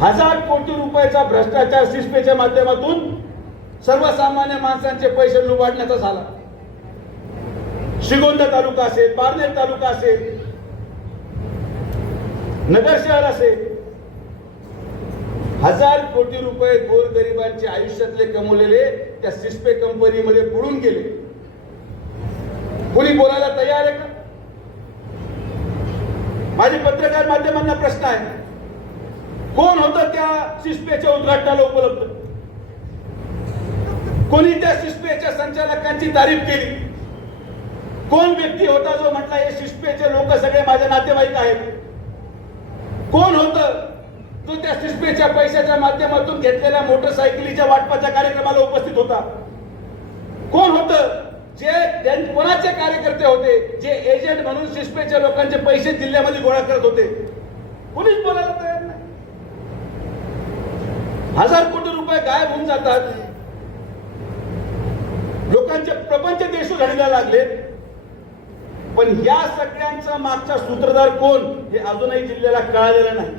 हजार कोटी रुपयाचा भ्रष्टाचार सिस्पेच्या माध्यमातून सर्वसामान्य माणसांचे पैसे लुबाडण्याचा झाला. श्रीगोंदा तालुका असेल पारनेर तालुका असेल नगर शहर असेल हजार कोटी रुपये गोरगरिबांचे आयुष्यातले कमवलेले त्या सिस्पे कंपनीमध्ये बुडून गेले. कोणी बोलायला तयार आहे का? माझे पत्रकार माध्यमांना प्रश्न आहे. कोण होतं त्या शिस्पेच्या उद्घाटनाला उपलब्ध? कोणी त्या शिस्पेच्या संचालकांची तारीफ केली? कोण व्यक्ती होता जो म्हटला हे शिस्पेचे लोक सगळे माझे नातेवाईक आहेत कोण होतं तो त्या शिस्पेच्या पैशाच्या माध्यमातून घेतलेल्या मोटरसायकलीच्या वाटपाच्या कार्यक्रमाला उपस्थित होता? कोण होतं जे कोणाचे कार्यकर्ते होते जे एजंट म्हणून शिस्पेच्या लोकांचे पैसे जिल्ह्यामध्ये गोळा करत होते? कोणीच बोलायला तयार नाही. हजार कोटी रुपये गायब होऊन जातात. लोकांचे प्रपंच देश घडीला लागले. पण या सगळ्यांचा मागचा सूत्रधार कोण हे अजूनही जिल्ह्याला कळालेलं नाही.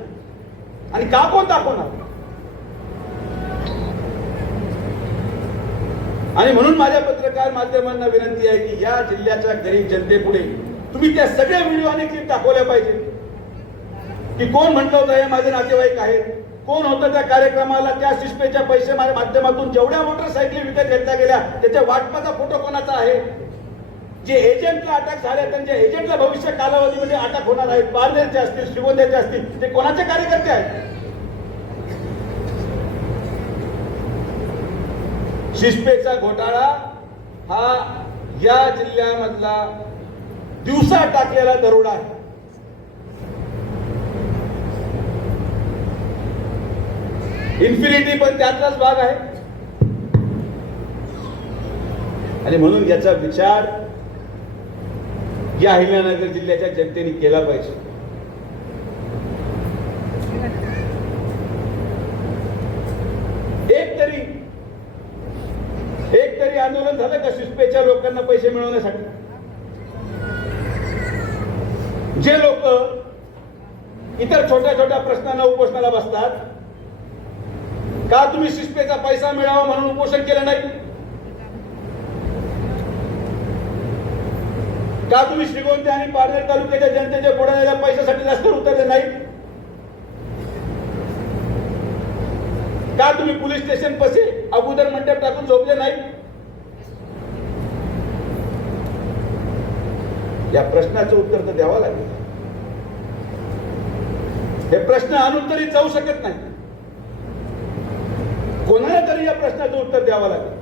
आणि का कोण दाखवणार? आणि म्हणून माझ्या पत्रकार माध्यमांना विनंती आहे की या जिल्ह्याच्या गरीब जनतेपुढे तुम्ही त्या सगळ्या व्हिडिओ आणि क्लिप दाखवल्या पाहिजे. की कोण म्हटलं होतं हे माझे नातेवाईक आहेत. कोण होतं त्या कार्यक्रमाला? त्या शिष्पेच्या पैसे माध्यमातून जेवढ्या मोटरसायकली विकत घेतल्या गेल्या त्याच्या वाटपाचा फोटो कोणाचा आहे? जे एजंटला अटक झाले त्यांच्या एजंटला भविष्य कालावधीमध्ये अटक होणार आहेत पारनेरचे असतील शिवोद्याचे असतील ते कोणाचे कार्यकर्ते आहेत? शिष्पेचा घोटाळा हा या जिल्ह्यामधला दिवसा टाकलेला दरोडा आहे. इन्फिनिटी पण त्यातलाच भाग आहे. आणि म्हणून याचा विचार या अहिल्यानगर जिल्ह्याच्या जनतेने केला पाहिजे. एक तरी एक तरी आंदोलन झालं का सुस्पेच्या लोकांना पैसे मिळवण्यासाठी? जे लोक इतर छोट्या छोट्या प्रश्नांना उपोषणाला बसतात का तुम्ही शिस्पेचा पैसा मिळावा म्हणून उपोषण केलं नाही? का तुम्ही श्रीगोंदा आणि पारनेर तालुक्याच्या जनतेच्या बुडालेल्या पैशासाठी जास्त उतरले नाही? का तुम्ही पोलीस स्टेशन पशी अगोदर मंडप टाकून झोपले नाही? या प्रश्नाचं उत्तर तर द्यावं लागेल. हे प्रश्न आणून तरी जाऊ शकत नाही. कोणाला तरी या प्रश्नाचं उत्तर द्यावं लागेल.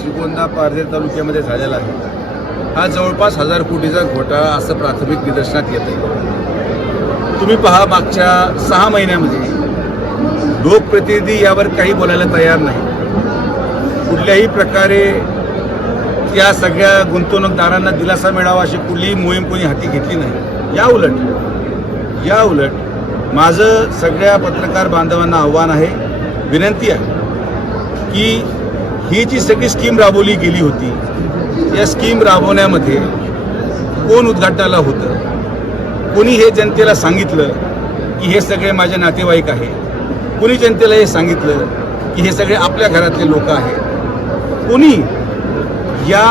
श्रीगोंदा पारधेर तालुक्यामध्ये झालेला आहे. हा जवळपास हजार कोटीचा घोटाळा असं प्राथमिक निदर्शनात येत आहे तुम्ही पहा मागच्या सहा महिन्यामध्ये लोकप्रतिनिधी यावर काही बोलायला तयार नाही. कुठल्याही प्रकारे या सगळ्या गुंतवणूकदारांना दिलासा मिळावा अशी कुठलीही मोहीम कोणी हाती घेतली नाही. या उलट या उलट माझं सगळ्या पत्रकार बांधवांना आव्हान आहे विनंती आहे की ही जी सगळी स्कीम राबवली गेली होती या स्कीम राबवण्यामध्ये कोण उद्घाटनाला होतं? कोणी हे जनतेला सांगितलं की हे सगळे माझे नातेवाईक आहे कोणी जनतेला हे सांगितलं की हे सगळे आपल्या घरातले लोक आहेत? कोणी या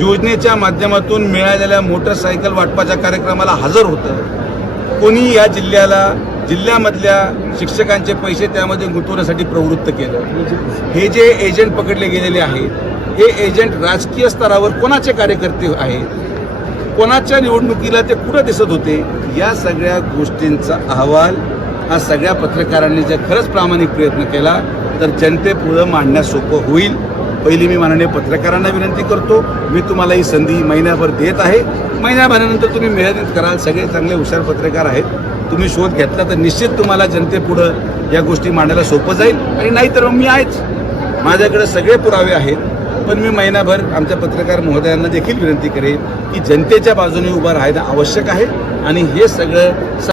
योजनेच्या माध्यमातून मिळालेल्या मोटरसायकल वाटपाच्या कार्यक्रमाला हजर होतं? कोणी या जिल्ह्याला जिल्ह्यामधल्या शिक्षकांचे पैसे त्यामध्ये गुंतवण्यासाठी प्रवृत्त केलं? हे जे एजंट पकडले गेलेले आहेत हे एजंट राजकीय स्तरावर कोणाचे कार्यकर्ते आहेत? कोणाच्या निवडणुकीला ते कुठं दिसत होते? या सगळ्या गोष्टींचा अहवाल हा सगळ्या पत्रकारांनी जर खरंच प्रामाणिक प्रयत्न केला तर जनतेपुढं मांडण्यास सोपं होईल. पहिली मी माननीय पत्रकारांना विनंती करतो मी तुम्हाला ही संधी महिन्याभर देत आहे. महिन्याभरानंतर तुम्ही मेहनत कराल सगळे चांगले हुशार पत्रकार आहेत. तुम्ही शोध घेतला तर निश्चित तुम्हाला जनतेपुढं या गोष्टी मांडायला सोपं जाईल. आणि नाहीतर मग मी आहेच. माझ्याकडे सगळे पुरावे आहेत पण मी महिनाभर आमच्या पत्रकार महोदयांना देखील विनंती करेन की जनतेच्या बाजूने उभं राहणं आवश्यक आहे. आणि हे सगळं